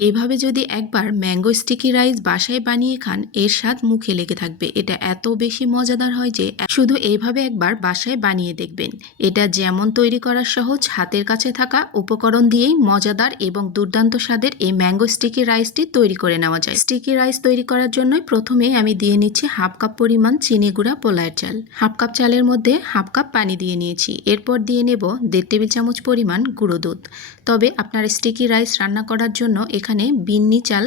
এভাবে যদি একবার ম্যাঙ্গো স্টিকি রাইস বাসায় বানিয়ে খান, এর স্বাদ মুখে লেগে থাকবে। এটা এত বেশি মজাদার হয় যে শুধু এইভাবে একবার বাসায় বানিয়ে দেখবেন। এটা যেমন তৈরি করা সহজ, হাতের কাছে থাকা উপকরণ দিয়েই মজাদার এবং দুর্দান্ত স্বাদের এই ম্যাঙ্গো স্টিকি রাইসটি তৈরি করে নেওয়া যায়। স্টিকি রাইস তৈরি করার জন্য প্রথমে আমি দিয়ে নিচ্ছি হাফ কাপ পরিমাণ চিনি গুঁড়া পোলার চাল। হাফ কাপ চালের মধ্যে হাফ কাপ পানি দিয়ে নিয়েছি। এরপর দিয়ে নেব 1.5 টেবিল চামচ পরিমাণ গুঁড়ো দুধ। তবে আপনার স্টিকি রাইস রান্না করার জন্য এখানে বিন্নি চাল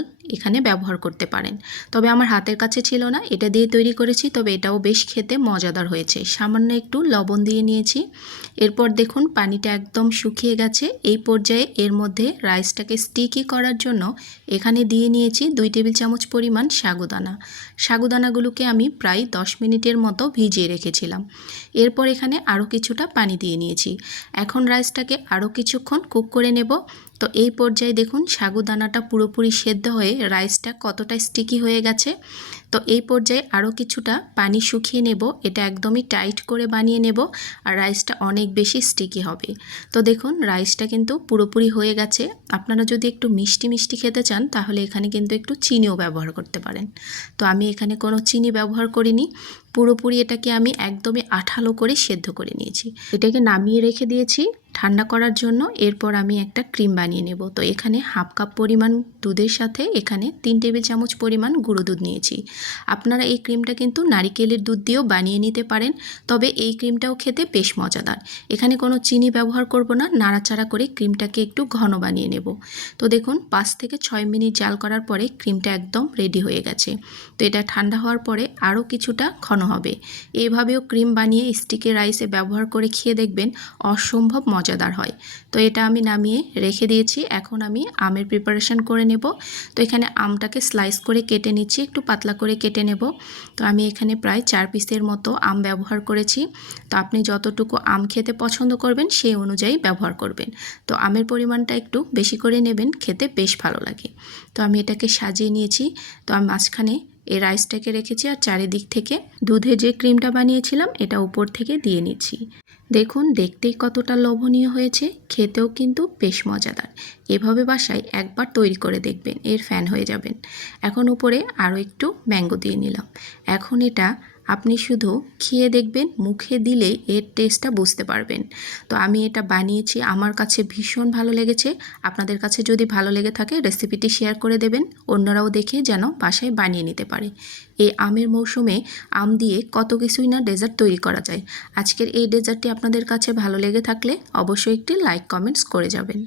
ব্যবহার করতে পারেন। তবে আমার হাতের কাছে ছিল না, এটা দিয়ে তৈরি করেছি। তবে এটাও বেশ খেতে মজাদার হয়েছে। সামান্য একটু লবণ দিয়ে নিয়েছি। এরপর দেখুন পানিটা একদম শুকিয়ে গেছে। এই পর্যায়ে এর মধ্যে রাইসটাকে স্টিকি করার জন্য এখানে দিয়ে নিয়েছি 2 টেবিল চামচ পরিমাণ সাগুদানা। সাগুদানাগুলোকে আমি প্রায় 10 মিনিটের মতো ভিজিয়ে রেখেছিলাম। এরপর এখানে আরও কিছুটা পানি দিয়ে নিয়েছি। এখন রাইসটাকে আরও কিছুক্ষণ কুক করে নেব। তো এই পর্যায়ে দেখুন সাগুদানাটা পুরোপুরি সেদ্ধ হয়ে রাইসটা কতটা স্টিকি হয়ে গেছে। তো এই পর্যায়ে আরও কিছুটা পানি শুকিয়ে নেব। এটা একদমই টাইট করে বানিয়ে নেব, আর রাইসটা অনেক বেশি স্টিকি হবে। তো দেখুন রাইসটা কিন্তু পুরোপুরি হয়ে গেছে। আপনারা যদি একটু মিষ্টি মিষ্টি খেতে চান তাহলে এখানে কিন্তু একটু চিনিও ব্যবহার করতে পারেন। তো আমি এখানে কোনো চিনি ব্যবহার করিনি। পুরোপুরি এটাকে আমি একদমই আঠালো করে সেদ্ধ করে নিয়েছি। এটাকে নামিয়ে রেখে দিয়েছি ঠান্ডা করার জন্য। এরপর আমি একটা ক্রিম বানিয়ে নেব। তো এখানে হাফ কাপ পরিমাণ দুধের সাথে এখানে 3 টেবিল চামচ পরিমাণ গুঁড়ো দুধ নিয়েছি। আপনারা এই ক্রিমটা কিন্তু নারিকেলের দুধ দিয়েও বানিয়ে নিতে পারেন। তবে এই ক্রিমটাও খেতে বেশ মজাদার। এখানে কোনো চিনি ব্যবহার করব না। নাড়াচাড়া করে ক্রিমটাকে একটু ঘন বানিয়ে নেব। তো দেখুন 5 থেকে 6 মিনিট জাল করার পরে ক্রিমটা একদম রেডি হয়ে গেছে। তো এটা ঠান্ডা হওয়ার পরে আরও কিছুটা ঘন হবে। এইভাবেও ক্রিম বানিয়ে স্টিকি রাইসে ব্যবহার করে খেয়ে দেখবেন, অসম্ভব মজাদার হয়। তো এটা আমি নামিয়ে রেখে দিয়েছি। এখন আমি আমের প্রিপারেশন করে নেব। তো এখানে আমটাকে স্লাইস করে কেটে নিচ্ছি, একটু পাতলা করে কেটে নেব। তো আমি এখানে প্রায় 4 পিসের মতো আম ব্যবহার করেছি। তো আপনি যতটুকু আম খেতে পছন্দ করবেন সেই অনুযায়ী ব্যবহার করবেন। তো আমের পরিমাণটা একটু বেশি করে নেবেন, খেতে বেশ ভালো লাগে। তো আমি এটাকে সাজিয়ে নিয়েছি। তো আমি মাঝখানে এই রাইসটাকে রেখেছি, আর চারিদিক থেকে দুধে যে ক্রিমটা বানিয়েছিলাম এটা উপর থেকে দিয়ে নিচ্ছি। দেখুন দেখতেই কতটা লোভনীয় হয়েছে, খেতেও কিন্তু বেশ মজাদার। এভাবে বাসায় একবার তৈরি করে দেখবেন, এর ফ্যান হয়ে যাবেন। এখন উপরে আরও একটু ম্যাঙ্গো দিয়ে নিলাম। এখন এটা আপনি শুধু খেয়ে দেখবেন, মুখে দিলেই এর টেস্টটা বুঝতে পারবেন। তো আমি এটা বানিয়েছি, আমার কাছে ভীষণ ভালো লেগেছে। আপনাদের কাছে যদি ভালো লেগে থাকে রেসিপিটি শেয়ার করে দেবেন, অন্যরাও দেখে যেন বাসায় বানিয়ে নিতে পারে। এই আমের মৌসুমে আম দিয়ে কত কিছুই না ডেজার্ট তৈরি করা যায়। আজকের এই ডেজার্টটি আপনাদের কাছে ভালো লেগে থাকলে অবশ্যই একটি লাইক কমেন্টস করে যাবেন।